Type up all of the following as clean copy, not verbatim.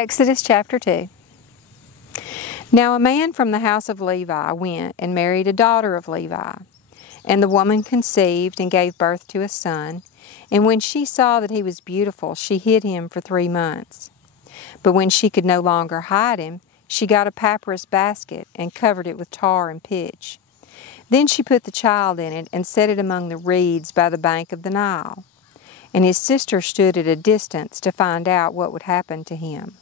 Exodus chapter 2. Now a man from the house of Levi went and married a daughter of Levi. And the woman conceived and gave birth to a son. And when she saw that he was beautiful, she hid him for 3 months. But when she could no longer hide him, she got a papyrus basket and covered it with tar and pitch. Then she put the child in it and set it among the reeds by the bank of the Nile. And his sister stood at a distance to find out what would happen to him.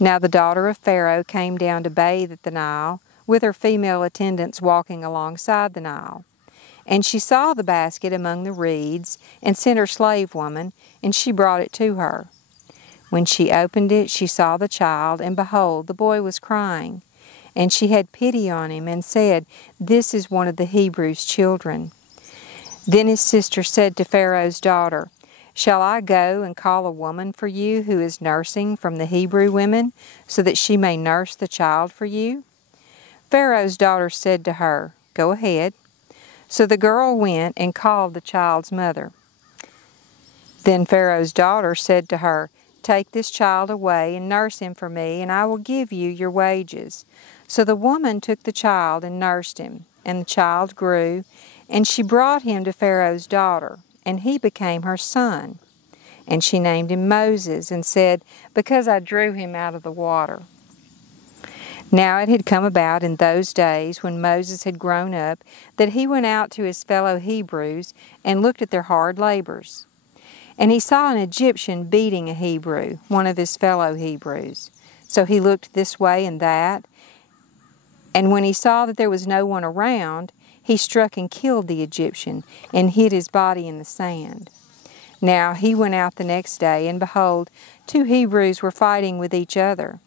Now the daughter of Pharaoh came down to bathe at the Nile, with her female attendants walking alongside the Nile. And she saw the basket among the reeds, and sent her slave woman, and she brought it to her. When she opened it, she saw the child, and behold, the boy was crying. And she had pity on him, and said, "This is one of the Hebrews' children." Then his sister said to Pharaoh's daughter, "Shall I go and call a woman for you who is nursing from the Hebrew women, so that she may nurse the child for you?" Pharaoh's daughter said to her, "Go ahead." So the girl went and called the child's mother. Then Pharaoh's daughter said to her, "Take this child away and nurse him for me, and I will give you your wages." So the woman took the child and nursed him, and the child grew, and she brought him to Pharaoh's daughter, and he became her son. And she named him Moses, and said, "Because I drew him out of the water." Now it had come about in those days, when Moses had grown up, that he went out to his fellow Hebrews and looked at their hard labors. And he saw an Egyptian beating a Hebrew, one of his fellow Hebrews. So he looked this way and that, and when he saw that there was no one around, he struck and killed the Egyptian, and hid his body in the sand. Now he went out the next day, and behold, 2 Hebrews were fighting with each other.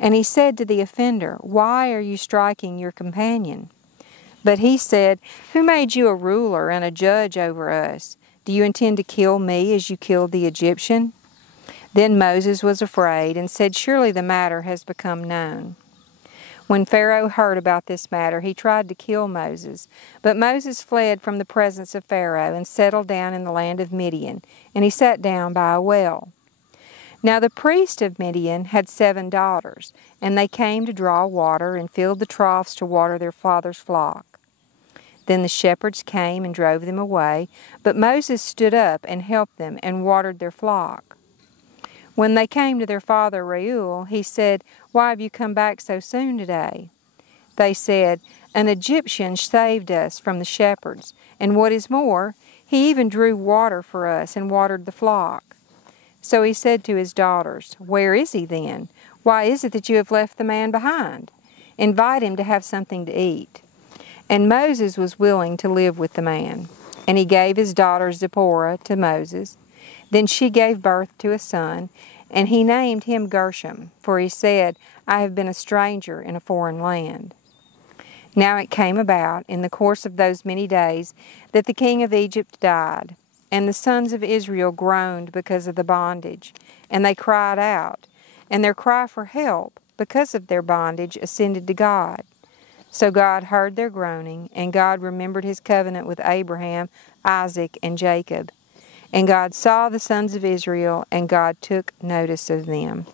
And he said to the offender, "Why are you striking your companion?" But he said, "Who made you a ruler and a judge over us? Do you intend to kill me as you killed the Egyptian?" Then Moses was afraid, and said, "Surely the matter has become known." When Pharaoh heard about this matter, he tried to kill Moses. But Moses fled from the presence of Pharaoh and settled down in the land of Midian, and he sat down by a well. Now the priest of Midian had 7 daughters, and they came to draw water and filled the troughs to water their father's flock. Then the shepherds came and drove them away, but Moses stood up and helped them and watered their flock. When they came to their father Reuel, he said, "Why have you come back so soon today?" They said, "An Egyptian saved us from the shepherds, and what is more, he even drew water for us and watered the flock." So he said to his daughters, "Where is he then? Why is it that you have left the man behind? Invite him to have something to eat." And Moses was willing to live with the man. And he gave his daughter Zipporah to Moses. Then she gave birth to a son, and he named him Gershom, for he said, "I have been a stranger in a foreign land." Now it came about, in the course of those many days, that the king of Egypt died, and the sons of Israel groaned because of the bondage, and they cried out, and their cry for help, because of their bondage, ascended to God. So God heard their groaning, and God remembered his covenant with Abraham, Isaac, and Jacob. And God saw the sons of Israel, and God took notice of them.